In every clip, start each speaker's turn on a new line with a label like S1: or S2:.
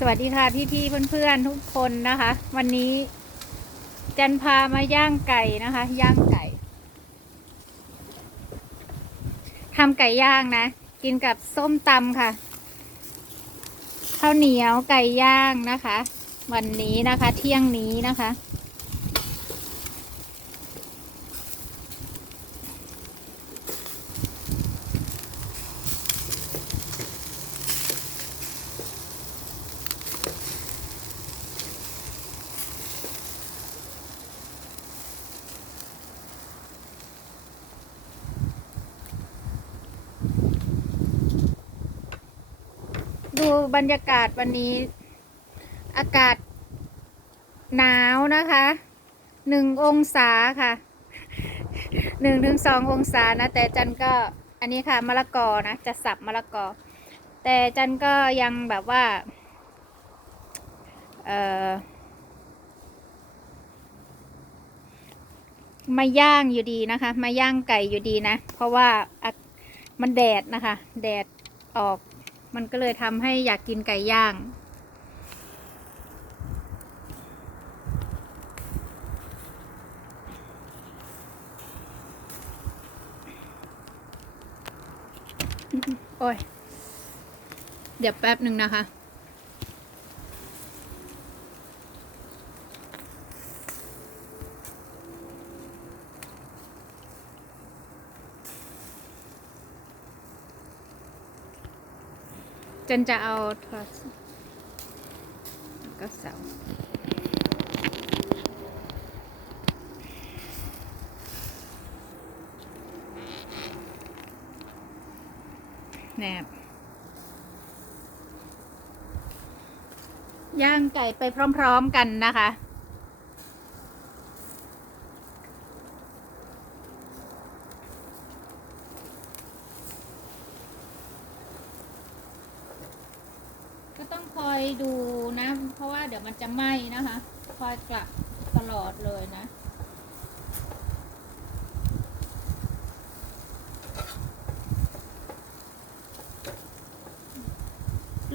S1: สวัสดีค่ะพี่พี่ๆเพื่อนๆทุกคนนะคะ วันนี้ จันพามาย่างไก่นะคะ ย่างไก่ทำไก่ย่างนะ กินกับส้มตำค่ะข้าวเหนียวไก่ย่างนะคะ วันนี้นะคะ เที่ยงนี้นะคะ บรรยากาศวันนี้ อากาศ หนาวนะคะหนึ่งองศาค่ะหนึ่งถึงสององศานะ แต่จันก็อันนี้ค่ะมะละกอนะ จะสับมะละกอ แต่จันก็ยังแบบว่าเอ่อมาย่างอยู่ดีนะคะ มาย่างไก่อยู่ดีนะ เพราะว่ามันแดดนะคะ แดดออก มันก็เลยทำให้อยากกินไก่ย่าง โอ้ย เดี๋ยวแป๊บหนึ่งนะคะ จนจะเอาโทรศัพท์ก็เสาแนบย่างไก่ไปพร้อม ๆ กันนะคะ ก็ต้องคอย ดูนะ เพราะว่าเดี๋ยวมันจะไหม้นะคะ คอยกลับตลอดเลยนะ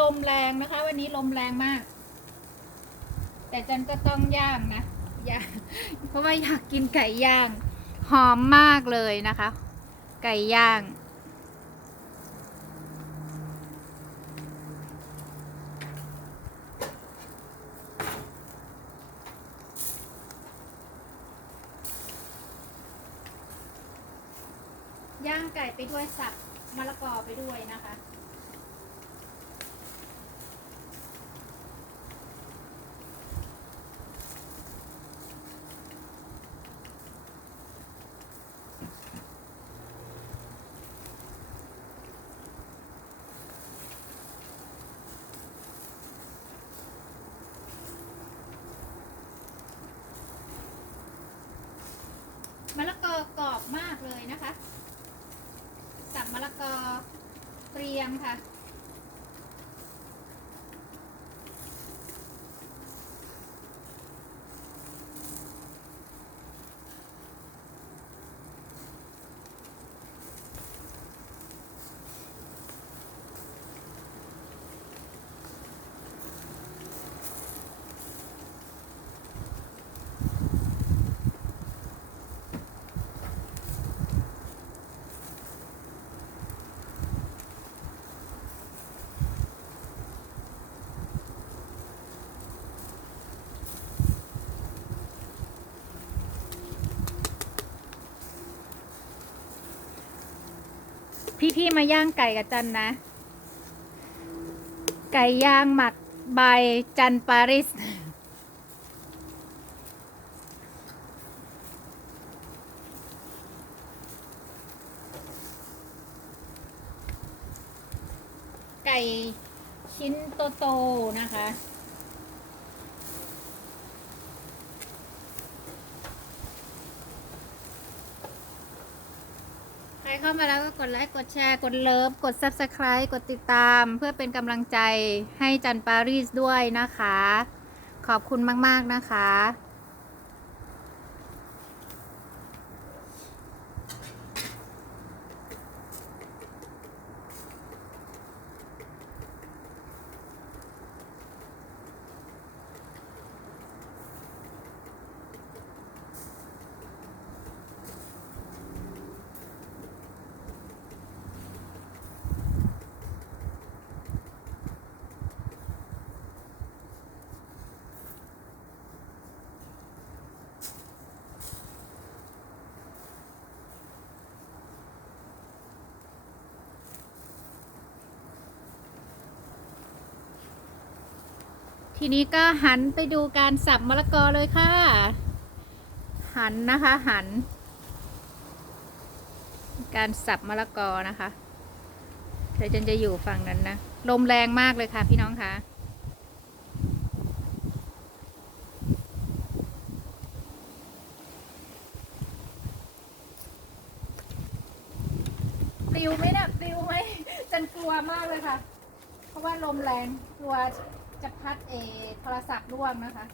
S1: ลมแรงนะคะ วันนี้ลมแรงมาก แต่จันก็ต้องย่างนะย่างเพราะว่าอยากกินไก่ย่าง หอมมากเลยนะคะ ไก่ย่าง ย่างไก่ไปด้วยสับมะละกอไปด้วยนะคะ มะละกอกรอบมากเลยนะคะสับมะ ละกอเตรียมค่ะ พี่ๆมาย่างไก่กับจันนะ ไก่ย่างหมักใบจันปาริส ไก่ชิ้นโตๆนะคะ ใคร เข้ามาแล้วก็กดไลค์กดแชร์กดเลิฟกด Subscribe กดติดตาม เพื่อเป็นกำลังใจให้จันปารีสด้วยนะคะ ขอบคุณมาก ๆ นะคะ ทีนี้ก็หันไปดูการสับมะละกอเลยค่ะ หันนะคะหัน การสับมะละกอนะคะเดี๋ยวจันจะอยู่ฝั่งนั้นนะ ลมแรงมากเลยค่ะพี่น้องคะปลิวไหมเนี่ยปลิวไหมจันกลัวมากเลยค่ะ เพราะว่าลมแรงกลัว จะพัดเอโทรศัพท์ร่วงนะคะ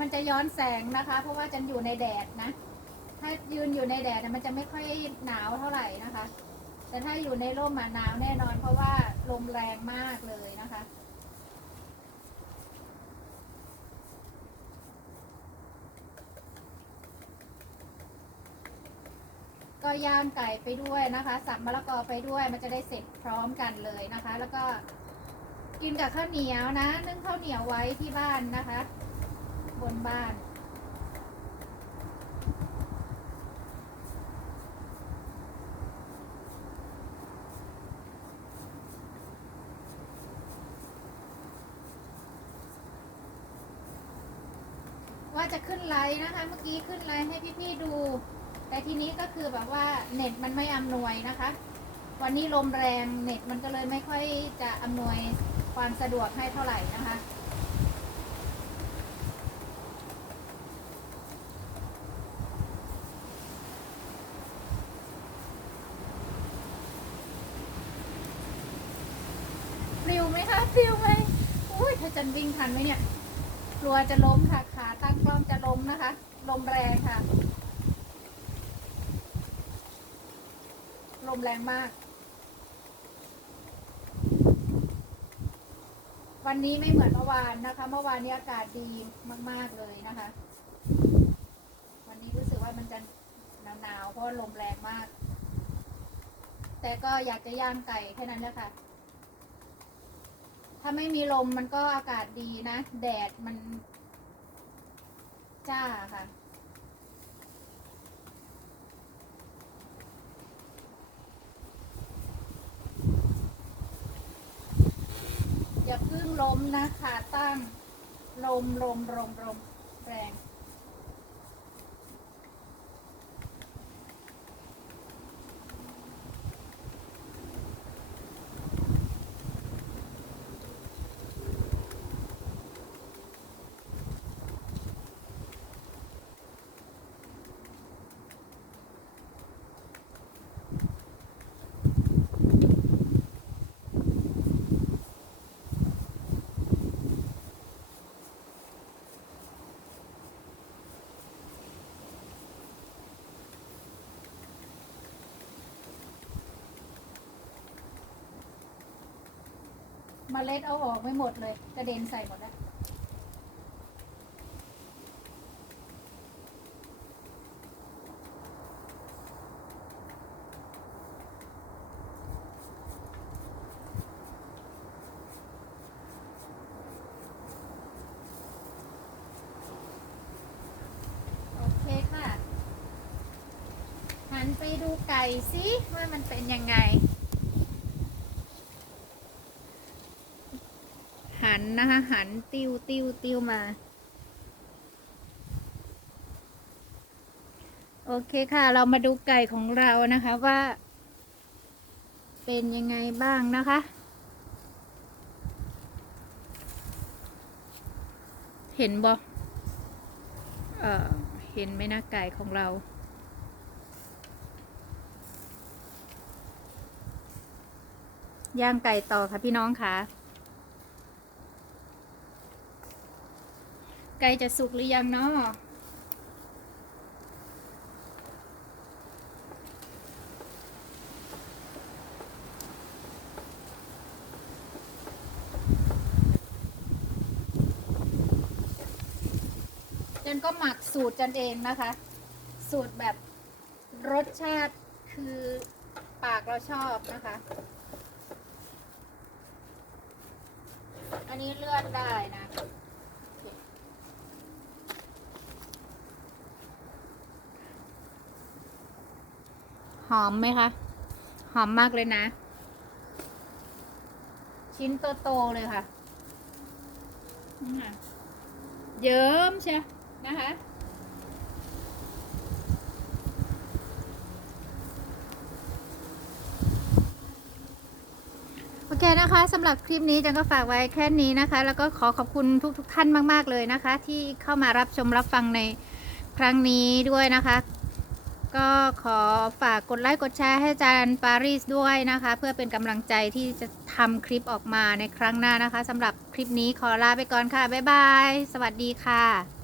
S1: มันจะย้อนแสงนะคะ เพราะว่าจันอยู่ในแดดนะ ถ้ายืนอยู่ในแดดมันจะไม่ค่อยหนาวเท่าไหร่นะคะ แต่ถ้าอยู่ในร่มหนาวแน่นอน เพราะว่าลมแรงมากเลยนะคะ ก็ย่างไก่ไปด้วยนะคะสับมะละกอไปด้วยมันจะได้เสร็จพร้อมกันเลยนะคะ แล้วก็กินกับข้าวเหนียวนะ นึ่งข้าวเหนียวไว้ที่บ้านนะคะ บนบ้านว่าจะขึ้นไลน์นะคะ เมื่อกี้ขึ้นไลน์ให้พี่ๆดู แต่ทีนี้ก็คือแบบว่าเน็ตมันไม่อำนวยนะคะ วันนี้ลมแรงเน็ตมันก็เลยไม่ค่อยจะอำนวยความสะดวกให้เท่าไหร่นะคะปลิวไหมคะปลิวไหมอุ้ยถ้าจันวิ่งทันไหมเนี่ยกลัวจะล้มค่ะ ขาตั้งกล้องจะล้มนะคะ ลมแรงค่ะ ลมแรงมาก วันนี้ไม่เหมือนเมื่อวานนะคะ เมื่อวานนี้อากาศดีมาก ๆ เลยนะคะ วันนี้รู้สึกว่ามันจะหนาวๆเพราะว่าลมแรงมาก แต่ก็อยากจะย่างไก่แค่นั้นแหละค่ะ ถ้าไม่มีลมมันก็อากาศดีนะ แดดมัน จ้าค่ะ อย่าเพึ่งล้มนะคะ ตั้งลมลมลมลมแรง เมล็ดเอาออกไม่หมดเลย กระเด็นใส่หมดแล้วโอเคค่ะหันไปดูไก่สิว่ามันเป็นยังไง หันติวติวติวมา โอเคค่ะ เรามาดูไก่ของเรานะคะว่า เป็นยังไงบ้างนะคะเห็นบอเออเห็นไหมนะไก่ของเรา ย่างไก่ต่อค่ะพี่น้องค่ะ ไก่จะสุกหรือยังเนาะจันก็หมักสูตรจันเองนะคะ สูตรแบบรสชาติคือปากเราชอบนะคะ อันนี้เลื่อนได้นะ หอมไหมคะ หอมมากเลยนะ ชิ้นโตๆเลยค่ะนี่ค่ะเยิ้มใช่นะคะโอเคนะคะสำหรับคลิปนี้จังก็ฝากไว้แค่นี้นะคะ แล้วก็ขอขอบคุณทุกๆท่านมาก ๆ เลยนะคะ ที่เข้ามารับชมรับฟังในครั้งนี้ด้วยนะคะ ก็ขอฝากกดไลค์กดแชร์ให้อาจารย์ปารีสด้วยนะคะ เพื่อเป็นกำลังใจที่จะทำคลิปออกมาในครั้งหน้านะคะสำหรับคลิปนี้ขอลาไปก่อนค่ะ บ๊ายบาย สวัสดีค่ะ